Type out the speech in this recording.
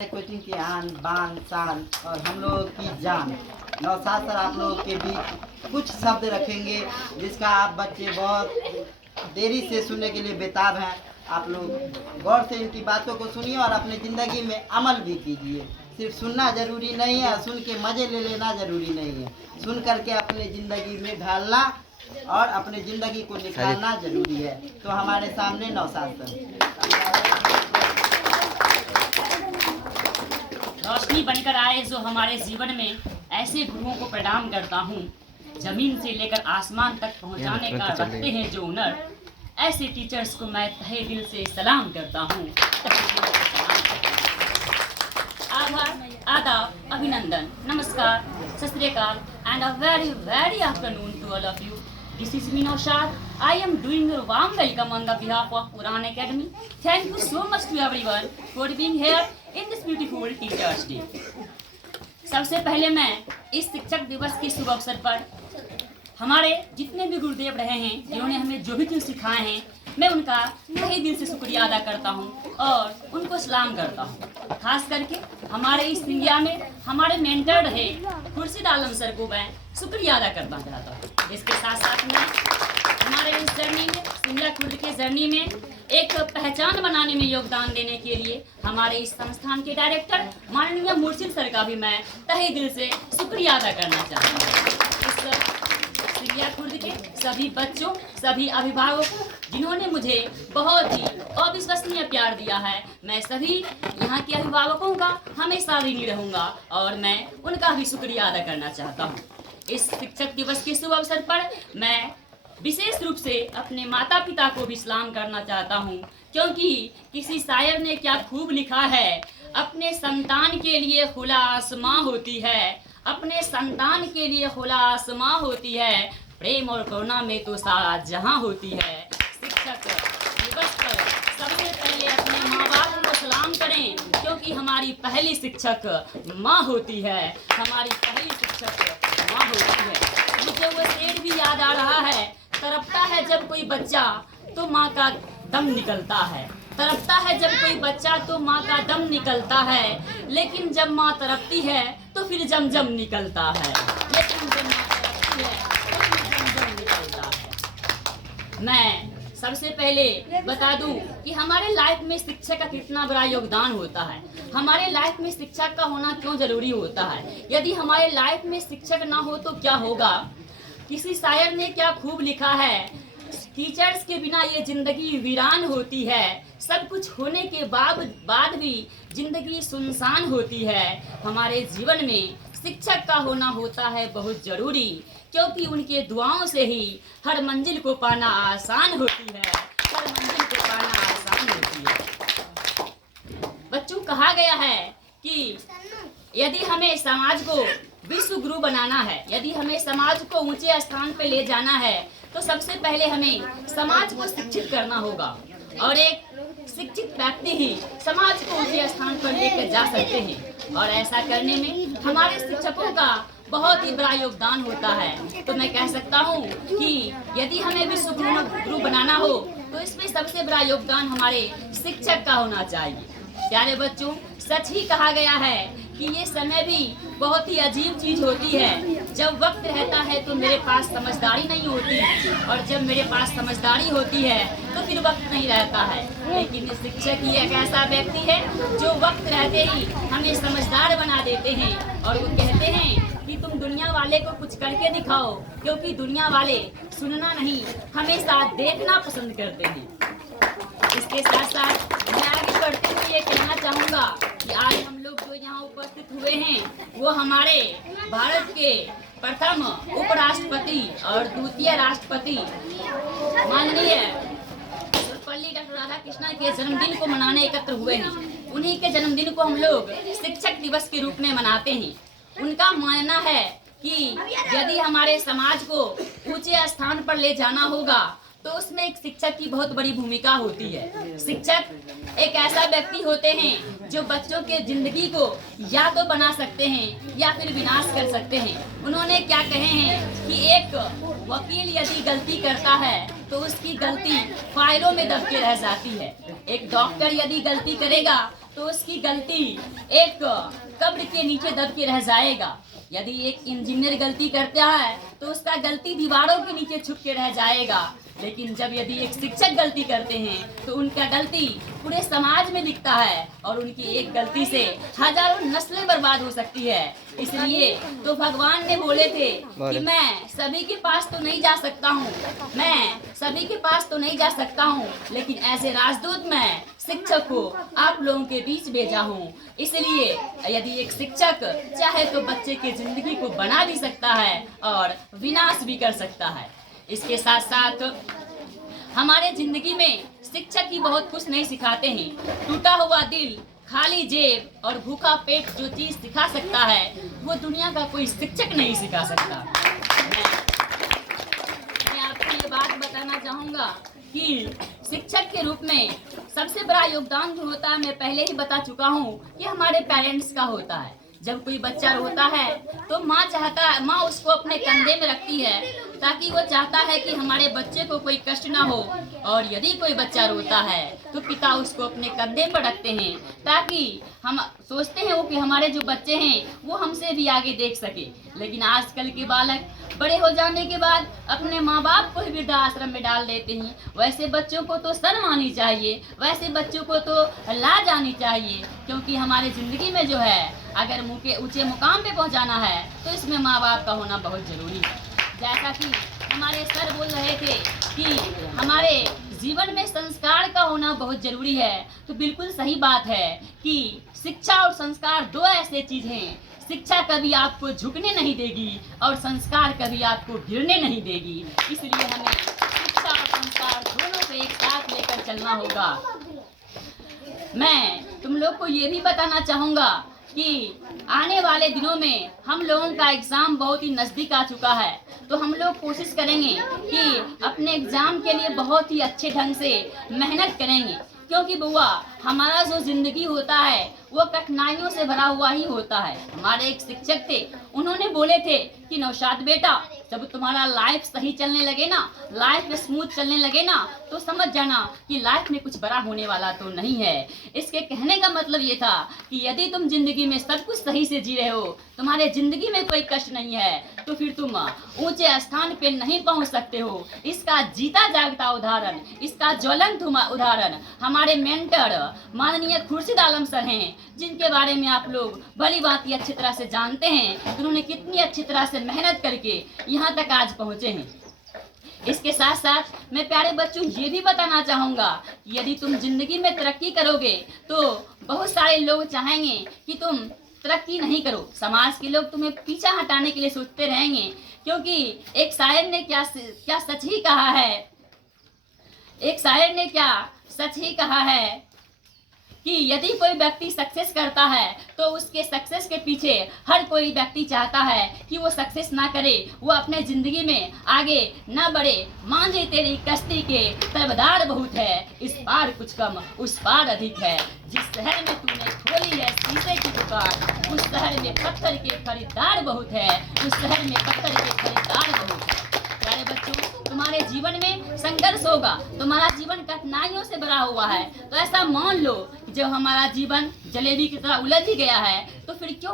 Coaching की आन बान शान और हम लोगों की जान। नौशाद सर आप लोगों के बीच कुछ शब्द रखेंगे जिसका आप बच्चे बहुत देरी से सुनने के लिए बेताब हैं। आप लोग गौर से इनकी बातों को सुनिए और अपनी ज़िंदगी में अमल भी कीजिए। सिर्फ सुनना ज़रूरी नहीं है, सुन के मज़े ले लेना ज़रूरी नहीं है, सुन करके अपने ज़िंदगी में ढालना और अपनी ज़िंदगी को निकालना ज़रूरी है। तो हमारे सामने नौशाद सर। रोशनी बनकर आए जो हमारे जीवन में, ऐसे गुरुओं को प्रणाम करता हूँ। जमीन से लेकर आसमान तक पहुँचाने का रखते हैं जो हुनर, ऐसे टीचर्स को मैं तहे दिल से सलाम करता हूँ। आभार, आदाब, अभिनंदन, नमस्कार, सत श्री अकाल and a very very afternoon to all of you. This is me Naushad. I am doing a warm welcome on the behalf of Uran Academy. Thank you so much to everyone for being here in this beautiful Teachers Day. सबसे पहले मैं इस शिक्षक दिवस के शुभ अवसर पर हमारे जितने भी गुरुदेव रहे हैं, जिन्होंने हमें जो भी चीज़ सिखाए हैं, मैं उनका तहे दिल से शुक्रिया अदा करता हूं और उनको सलाम करता हूं। खास करके हमारे इस इंडिया में हमारे मेंटर रहे खुर्शीद आलम सर को मैं शुक्रिया अदा करना चाहता हूं। इसके साथ साथ में हमारे इस जर्नी में, शिमला खुर्द के जर्नी में एक पहचान बनाने में योगदान देने के लिए हमारे इस संस्थान के डायरेक्टर माननीय मुर्शिद सर का भी मैं तहे दिल से शुक्रिया अदा करना चाहता हूँ। शिमला खुर्द के सभी बच्चों, सभी अभिभावकों जिन्होंने मुझे बहुत ही अविश्वसनीय प्यार दिया है, मैं सभी यहाँ के अभिभावकों का हमेशा ऋणी रहूँगा और मैं उनका भी शुक्रिया अदा करना चाहता हूँ। इस शिक्षक दिवस के शुभ अवसर पर मैं विशेष रूप से अपने माता पिता को भी सलाम करना चाहता हूँ, क्योंकि किसी शायर ने क्या खूब लिखा है, अपने संतान के लिए खुला आसमां होती है, अपने संतान के लिए खुला आसमां होती है, प्रेम और करुणा में तो सारा जहां होती है। शिक्षक दिवस पर सबसे पहले अपने माँ बाप को सलाम करें, क्योंकि हमारी पहली शिक्षक माँ होती है, हमारी पहली शिक्षक माँ होती है। मुझे वो शेर भी याद आ रहा है, तड़पता है जब कोई बच्चा तो माँ का दम निकलता है, तड़पता है जब कोई बच्चा तो माँ का दम निकलता है, लेकिन जब माँ तड़पती है तो फिर जमजम निकलता है, लेकिन जब माँ तड़पती है तो फिर जमजम निकलता है। मैं सबसे पहले बता दूं कि हमारे लाइफ में शिक्षक का कितना बड़ा योगदान होता है, हमारे लाइफ में शिक्षक का होना क्यों जरूरी होता है। यदि हमारे लाइफ में शिक्षक ना हो तो क्या होगा। किसी शायर ने क्या खूब लिखा है, टीचर्स के बिना ये जिंदगी वीरान होती है, सब कुछ होने के बाद भी जिंदगी सुनसान होती है। हमारे जीवन में शिक्षक का होना होता है बहुत जरूरी, क्योंकि उनके दुआओं से ही हर मंजिल को पाना आसान होती है, हर मंजिल को पाना आसान होती है। बच्चों, कहा गया है कि यदि हमें समाज को विश्व गुरु बनाना है, यदि हमें समाज को ऊंचे स्थान पर ले जाना है, तो सबसे पहले हमें समाज को शिक्षित करना होगा और एक शिक्षित व्यक्ति ही समाज को ऊंचे स्थान पर लेकर जा सकते हैं। और ऐसा करने में हमारे शिक्षकों का बहुत ही बड़ा योगदान होता है। तो मैं कह सकता हूँ कि यदि हमें विश्व गुरु बनाना हो तो इसमें सबसे बड़ा योगदान हमारे शिक्षक का होना चाहिए। प्यारे बच्चों, सच ही कहा गया है कि ये समय भी बहुत ही अजीब चीज होती है। जब वक्त रहता है तो मेरे पास समझदारी नहीं होती, और जब मेरे पास समझदारी होती है तो फिर वक्त नहीं रहता है। लेकिन शिक्षक ही एक ऐसा व्यक्ति है जो वक्त रहते ही हमें समझदार बना देते हैं, और वो कहते हैं कि तुम दुनिया वाले को कुछ करके दिखाओ, क्योंकि दुनिया वाले सुनना नहीं, हमेशा देखना पसंद करते हैं। इसके साथ साथ मैं आगे बढ़ते हुए ये कहना चाहूँगा कि आज हम लोग जो यहाँ उपस्थित हुए हैं वो हमारे भारत के प्रथम उपराष्ट्रपति और द्वितीय राष्ट्रपति माननीय सर्वपल्ली डॉक्टर राधाकृष्णन के जन्मदिन को मनाने एकत्र हुए हैं। उन्हीं के जन्मदिन को हम लोग शिक्षक दिवस के रूप में मनाते हैं। उनका मानना है कि यदि हमारे समाज को ऊंचे स्थान पर ले जाना होगा तो उसमें एक शिक्षक की बहुत बड़ी भूमिका होती है। शिक्षक एक ऐसा व्यक्ति होते हैं जो बच्चों के जिंदगी को या तो बना सकते हैं या फिर विनाश कर सकते हैं। उन्होंने क्या कहे हैं कि एक वकील यदि गलती करता है तो उसकी गलती फाइलों में दब के रह जाती है, एक डॉक्टर यदि गलती करेगा तो उसकी गलती एक कब्र के नीचे दब के रह जाएगा। यदि एक इंजीनियर गलती करता है तो उसका गलती दीवारों के नीचे छुप के रह जाएगा। लेकिन जब यदि एक शिक्षक गलती करते हैं तो उनका गलती पूरे समाज में दिखता है और उनकी एक गलती से हजारों नस्लें बर्बाद हो सकती है। इसलिए तो भगवान ने बोले थे कि मैं सभी के पास तो नहीं जा सकता हूँ, लेकिन ऐसे राजदूत मैं शिक्षक को आप लोगों के बीच भेजा हूँ। इसलिए यदि एक शिक्षक चाहे तो बच्चे की जिंदगी को बना भी सकता है और विनाश भी कर सकता है। इसके साथ साथ हमारे जिंदगी में शिक्षक ही बहुत कुछ नहीं सिखाते हैं। टूटा हुआ दिल, खाली जेब और भूखा पेट जो चीज सिखा सकता है वो दुनिया का कोई शिक्षक नहीं सिखा सकता। मैं आपको ये बात बताना चाहूँगा कि शिक्षक के रूप में सबसे बड़ा योगदान जो होता है, मैं पहले ही बता चुका हूँ कि हमारे पेरेंट्स का होता है। जब कोई बच्चा रोता है तो माँ उसको अपने कंधे में रखती है ताकि वो चाहता है कि हमारे बच्चे को कोई कष्ट ना हो। और यदि कोई बच्चा रोता है तो पिता उसको अपने कंधे पर रखते हैं ताकि हम सोचते हैं वो कि हमारे जो बच्चे हैं वो हमसे भी आगे देख सके। लेकिन आजकल के बालक बड़े हो जाने के बाद अपने माँ बाप को ही वृद्धाश्रम में डाल देते हैं। वैसे बच्चों को तो शर्म आनी चाहिए, वैसे बच्चों को तो लाज आनी चाहिए, क्योंकि हमारे जिंदगी में जो है अगर मुँह के ऊंचे मुकाम पे पहुंचाना है तो इसमें माँ बाप का होना बहुत जरूरी है। जैसा कि हमारे सर बोल रहे थे कि हमारे जीवन में संस्कार का होना बहुत जरूरी है, तो बिल्कुल सही बात है कि शिक्षा और संस्कार दो ऐसे चीज हैं। शिक्षा कभी आपको झुकने नहीं देगी और संस्कार कभी आपको गिरने नहीं देगी। इसलिए हमें शिक्षा और संस्कार दोनों को एक साथ लेकर चलना होगा। मैं तुम लोग को ये भी बताना चाहूँगा कि आने वाले दिनों में हम लोगों का एग्ज़ाम बहुत ही नज़दीक आ चुका है, तो हम लोग कोशिश करेंगे कि अपने एग्ज़ाम के लिए बहुत ही अच्छे ढंग से मेहनत करेंगे, क्योंकि बुआ हमारा जो ज़िंदगी होता है वो कठिनाइयों से भरा हुआ ही होता है। हमारे एक शिक्षक थे, उन्होंने बोले थे कि नौशाद बेटा, जब तुम्हारा लाइफ सही चलने लगे ना, लाइफ स्मूथ चलने लगे ना, तो समझ जाना कि लाइफ में कुछ बड़ा होने वाला तो नहीं है। इसके कहने का मतलब ये था कि यदि तुम जिंदगी में सब कुछ सही से जी रहे हो, तुम्हारे जिंदगी में कोई कष्ट नहीं है, तो फिर तुम ऊंचे स्थान पे नहीं पहुंच सकते हो। इसका जीता जागता उदाहरण, इसका ज्वलंत उदाहरण हमारे मेंटर माननीय खुर्शीद आलम सर हैं, जिनके बारे में आप लोग भली भांति अच्छी तरह से जानते हैं। उन्होंने कितनी अच्छी तरह से मेहनत करके यहाँ तक आज पहुँचे हैं। इसके साथ साथ मैं प्यारे बच्चों ये भी बताना चाहूँगा कि यदि तुम जिंदगी में तरक्की करोगे तो बहुत सारे लोग चाहेंगे कि तुम तरक्की नहीं करो। समाज के लोग तुम्हें पीछा हटाने के लिए सोचते रहेंगे, क्योंकि एक शायर ने क्या सच ही कहा है, एक शायर ने क्या सच ही कहा है कि यदि कोई व्यक्ति सक्सेस करता है तो उसके सक्सेस के पीछे हर कोई व्यक्ति चाहता है कि वो सक्सेस ना करे, वो अपने जिंदगी में आगे ना बढ़े। मांझे तेरी कश्ती के तरबदार बहुत है, इस पार कुछ कम उस पार अधिक है। जिस शहर में तूने खोली है शीशे की दुकान, उस शहर में पत्थर के खरीदार बहुत है, उस शहर में पत्थर के खरीदार बहुत है। प्यारे बच्चों, तुम्हारे जीवन में संघर्ष होगा, तुम्हारा जीवन कठिनाइयों से भरा हुआ है, तो ऐसा मान लो जब हमारा जीवन जलेबी की तरह उलझ ही गया है तो फिर क्यों